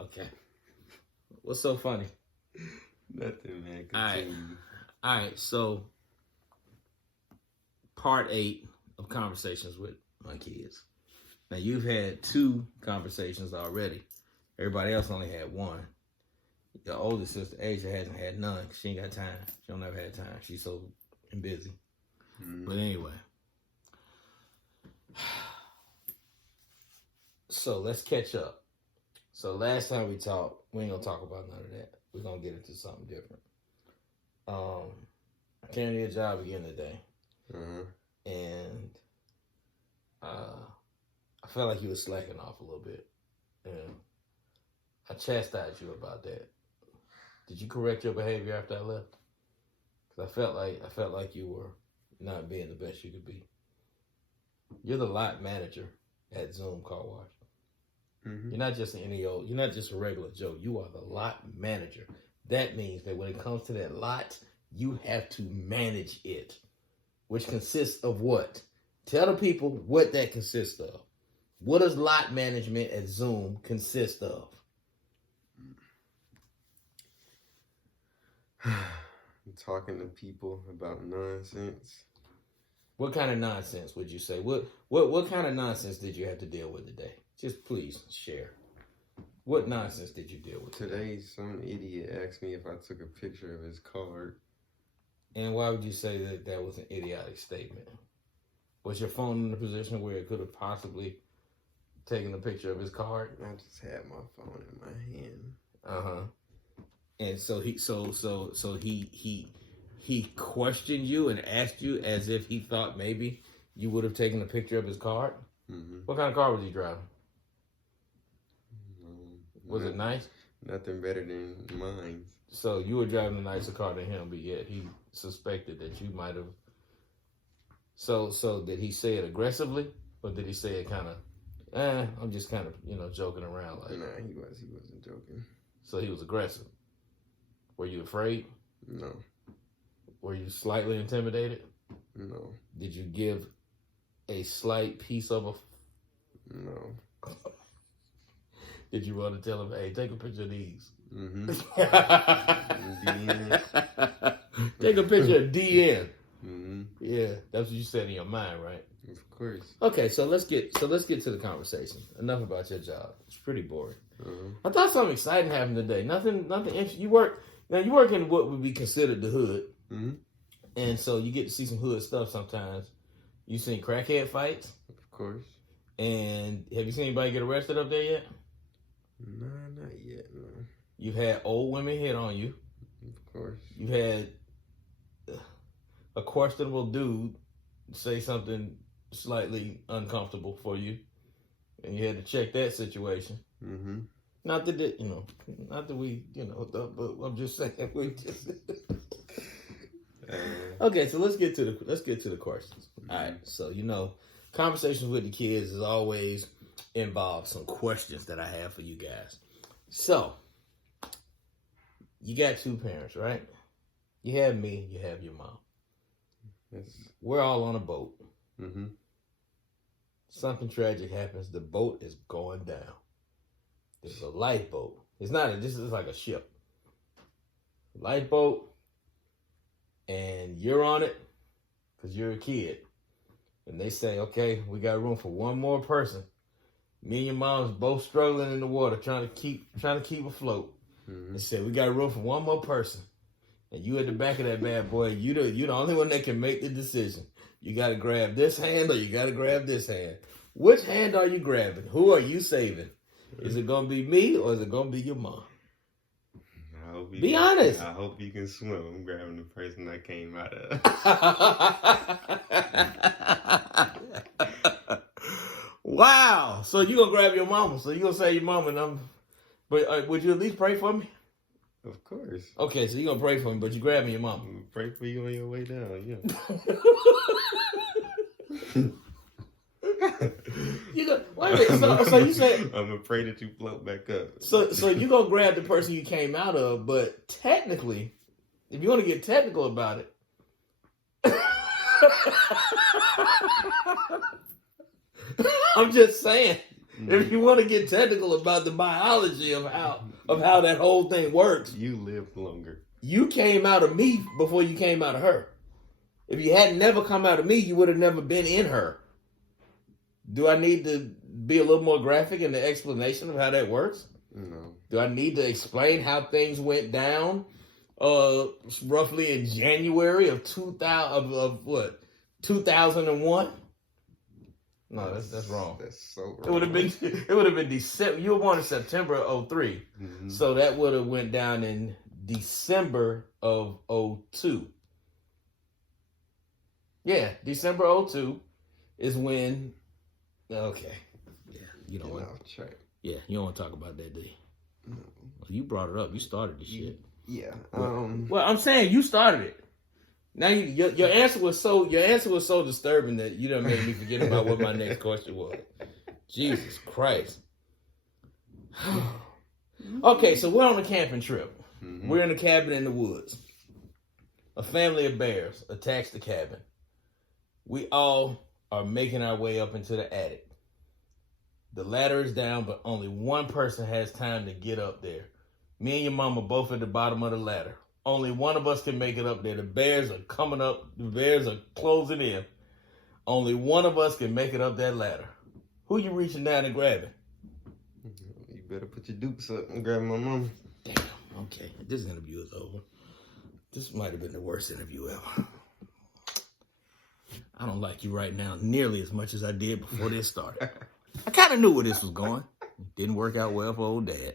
Okay. What's so funny? Nothing, man. All Continue. right. So, part 8 of conversations with my kids. Now, you've had 2 conversations already. Everybody else only had 1. Your oldest sister, Asia, hasn't had none. She ain't got time. She don't ever have time. She's so busy. But anyway. So, let's catch up. So, last time we talked, we ain't going to talk about none of that. We're going to get into something different. I came to your job again today. And I felt like you were slacking off a little bit. And I chastised you about that. Did you correct your behavior after I left? Because I felt like you were not being the best you could be. You're the lot manager at Zoom Car Wash. You're not just you're not just a regular Joe. You are the lot manager. That means that when it comes to that lot, you have to manage it, which consists of what? Tell the people what that consists of. What does lot management at Zoom consist of? Talking to people about nonsense. What kind of nonsense would you say? What kind of nonsense did you have to deal with today? Just please share. What nonsense did you deal with today? Some idiot asked me if I took a picture of his card. And why would you say that that was an idiotic statement? Was your phone in a position where it could have possibly taken a picture of his card? I just had my phone in my hand. And so he questioned you and asked you as if he thought maybe you would have taken a picture of his card? What kind of car was he driving? Was it nice? Nothing better than mine. So you were driving a nicer car than him, but yet he suspected that you might have. So did he say it aggressively, or did he say it kind of, I'm just kind of, joking around? Like, nah, he wasn't joking. So he was aggressive. Were you afraid? No. Were you slightly intimidated? No. Did you give a slight piece of a... No. Did you want to tell him, hey, take a picture of these? Take a picture of DN. Yeah, that's what you said in your mind, right? Of course. Okay, so let's get to the conversation. Enough about your job. It's pretty boring. I thought something exciting happened today. Nothing interesting. You work in what would be considered the hood. And so you get to see some hood stuff sometimes. You seen crackhead fights? Of course. And have you seen anybody get arrested up there yet? No, not yet, no. You've had old women hit on you. Of course. You've had a questionable dude say something slightly uncomfortable for you. And you had to check that situation. Not that but I'm just saying we just... Okay, so let's get to the questions. All right, so conversations with the kids is always involve some questions that I have for you guys. So you got 2 parents, right? You have me, you have your mom. Yes. We're all on a boat. Something tragic happens. The boat is going down. There's a lifeboat. This is like a ship. Lifeboat. And you're on it because you're a kid. And they say, okay, we got room for one more person. Me and your mom's both struggling in the water, trying to keep afloat. They said, we got room for one more person. And you at the back of that bad boy, you're the only one that can make the decision. You got to grab this hand or you got to grab this hand. Which hand are you grabbing? Who are you saving? Is it going to be me or is it going to be your mom? Be honest. I hope you can swim. I'm grabbing the person I came out of. Wow. So you going to grab your mama. So you going to say your mama. But would you at least pray for me? Of course. Okay, so you're going to pray for me, but you grabbing your mama. I'm pray for you on your way down, yeah. Wait a minute. So you said I'm gonna pray that you float back up. So you gonna grab the person you came out of, but technically, if you want to get technical about it, I'm just saying If you want to get technical about the biology of how that whole thing works, You lived longer. you came out of me before you came out of her. If you hadn't never come out of me, you would have never been in her. Do I need to be a little more graphic in the explanation of how that works? No. Do I need to explain how things went down roughly in January of 2001? No, that's wrong. That's so wrong. It would have been December. You were born in September of 03. Mhm. So that would have went down in December of 02. Yeah, December 02 is when. Okay. Yeah, you know Getting what? off track. Yeah, you don't want to talk about that, do you? No. Well, you brought it up. You started the shit. Yeah. Well, I'm saying you started it. Now your answer was so disturbing that you done made me forget about what my next question was. Jesus Christ. Okay, so we're on a camping trip. Mhm. We're in a cabin in the woods. A family of bears attacks the cabin. We all are making our way up into the attic. The ladder is down, but only one person has time to get up there. Me and your mama both at the bottom of the ladder. Only one of us can make it up there. The bears are coming up. The bears are closing in. Only one of us can make it up that ladder. Who you reaching down and grabbing? You better put your dukes up and grab my mama. Damn. Okay. This interview is over. This might have been the worst interview ever. I don't like you right now nearly as much as I did before this started. I kind of knew where this was going. It didn't work out well for old dad.